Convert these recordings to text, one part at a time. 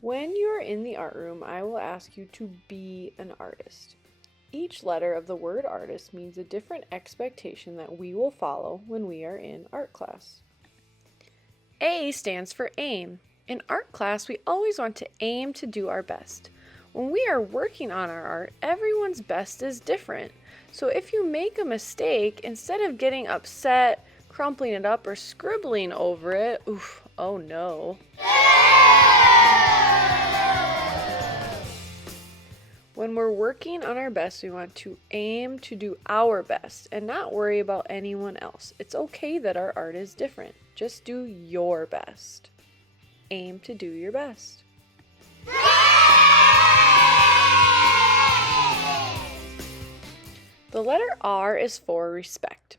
When you are in the art room, I will ask you to be an artist. Each letter of the word artist means a different expectation that we will follow when we are in art class. A stands for aim. In art class, we always want to aim to do our best. When we are working on our art, everyone's best is different. So if you make a mistake, instead of getting upset, crumpling it up, or scribbling over it, oh no. When we're working on our best, we want to aim to do our best and not worry about anyone else. It's okay that our art is different. Just do your best. Aim to do your best. The letter R is for respect.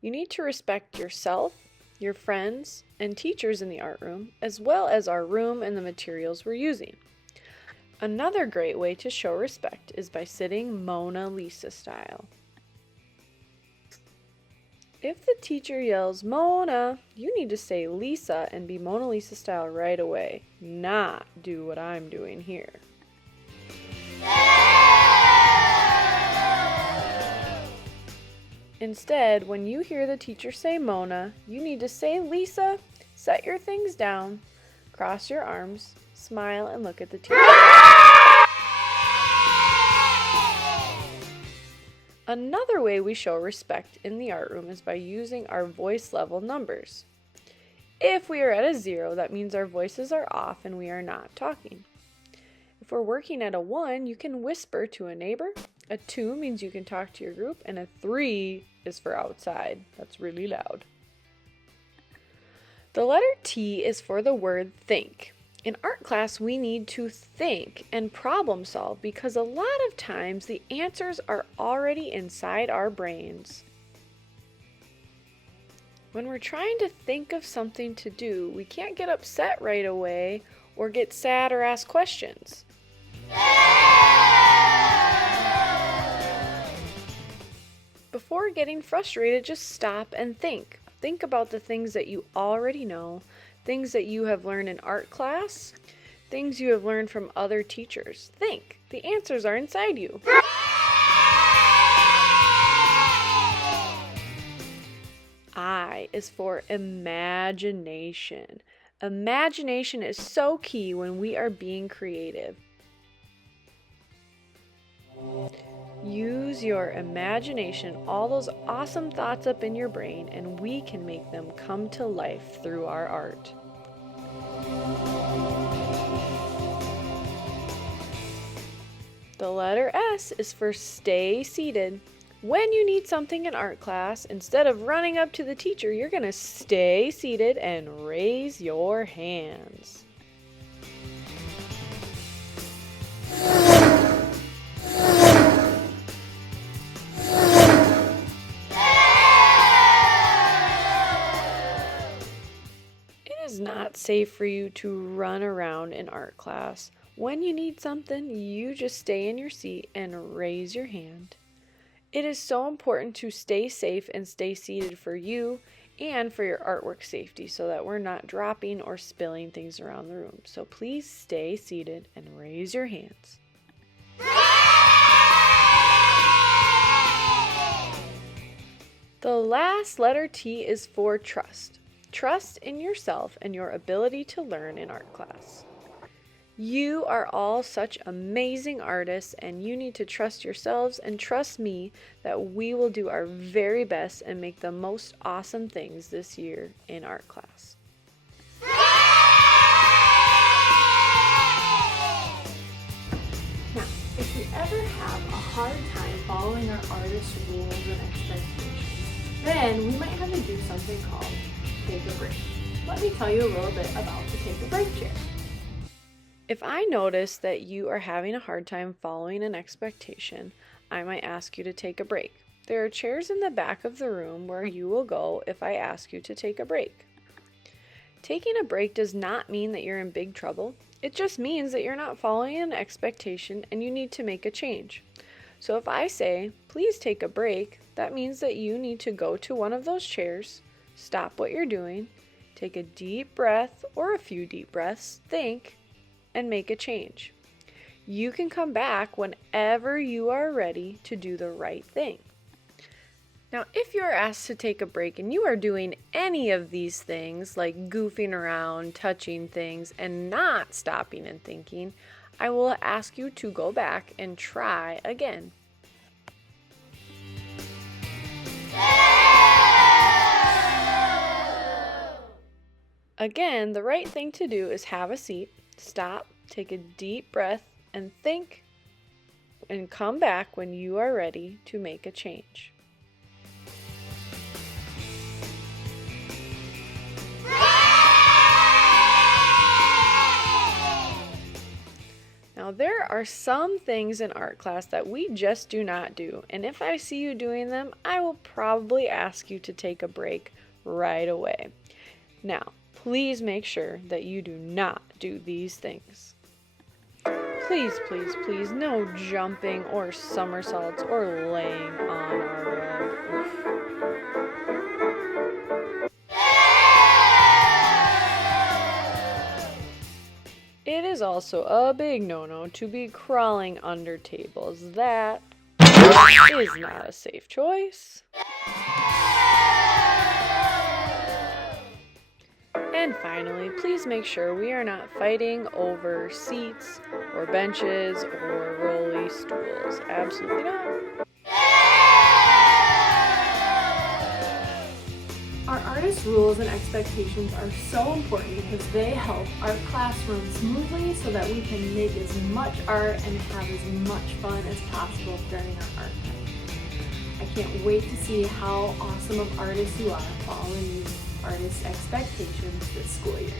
You need to respect yourself, your friends, and teachers in the art room, as well as our room and the materials we're using. Another great way to show respect is by sitting Mona Lisa style. If the teacher yells, "Mona," you need to say Lisa and be Mona Lisa style right away, not do what I'm doing here. Instead, when you hear the teacher say Mona, you need to say Lisa, set your things down, cross your arms, smile, and look at the teacher. Another way we show respect in the art room is by using our voice level numbers. If we are at a 0, that means our voices are off and we are not talking. If we're working at a 1, you can whisper to a neighbor. A 2 means you can talk to your group, and a 3 is for outside. That's really loud. The letter T is for the word think. In art class, we need to think and problem solve because a lot of times the answers are already inside our brains. When we're trying to think of something to do, we can't get upset right away or get sad or ask questions. Before getting frustrated, just stop and think. Think about the things that you already know, things that you have learned in art class, things you have learned from other teachers. Think. The answers are inside you. I is for imagination. Imagination is so key when we are being creative. Use your imagination, all those awesome thoughts up in your brain, and we can make them come to life through our art. The letter S is for stay seated. When you need something in art class, instead of running up to the teacher, you're going to stay seated and raise your hands. It is not safe for you to run around in art class. When you need something, you just stay in your seat and raise your hand. It is so important to stay safe and stay seated for you and for your artwork safety so that we're not dropping or spilling things around the room. So please stay seated and raise your hands. The last letter T is for trust. Trust in yourself and your ability to learn in art class. You are all such amazing artists, and you need to trust yourselves and trust me that we will do our very best and make the most awesome things this year in art class. Now, if you ever have a hard time following our artist rules and expectations, then we might have to do something called take a break. Let me tell you a little bit about the take a break chair. If I notice that you are having a hard time following an expectation, I might ask you to take a break. There are chairs in the back of the room where you will go if I ask you to take a break. Taking a break does not mean that you're in big trouble. It just means that you're not following an expectation and you need to make a change. So if I say, please take a break, that means that you need to go to one of those chairs, stop what you're doing, take a deep breath or a few deep breaths, think, and make a change. You can come back whenever you are ready to do the right thing. Now, if you are asked to take a break and you are doing any of these things, like goofing around, touching things, and not stopping and thinking, I will ask you to go back and try again. Again, the right thing to do is have a seat, stop, take a deep breath, and think, and come back when you are ready to make a change. Now, there are some things in art class that we just do not do, and if I see you doing them, I will probably ask you to take a break right away. Now, please make sure that you do not do these things. Please, please, please, no jumping or somersaults or laying on our rug. It is also a big no-no to be crawling under tables. That is not a safe choice. And finally, please make sure we are not fighting over seats or benches or rolly stools. Absolutely not. Our artist rules and expectations are so important because they help our class run smoothly so that we can make as much art and have as much fun as possible during our art time. I can't wait to see how awesome of artists you are following these artist expectations this school year.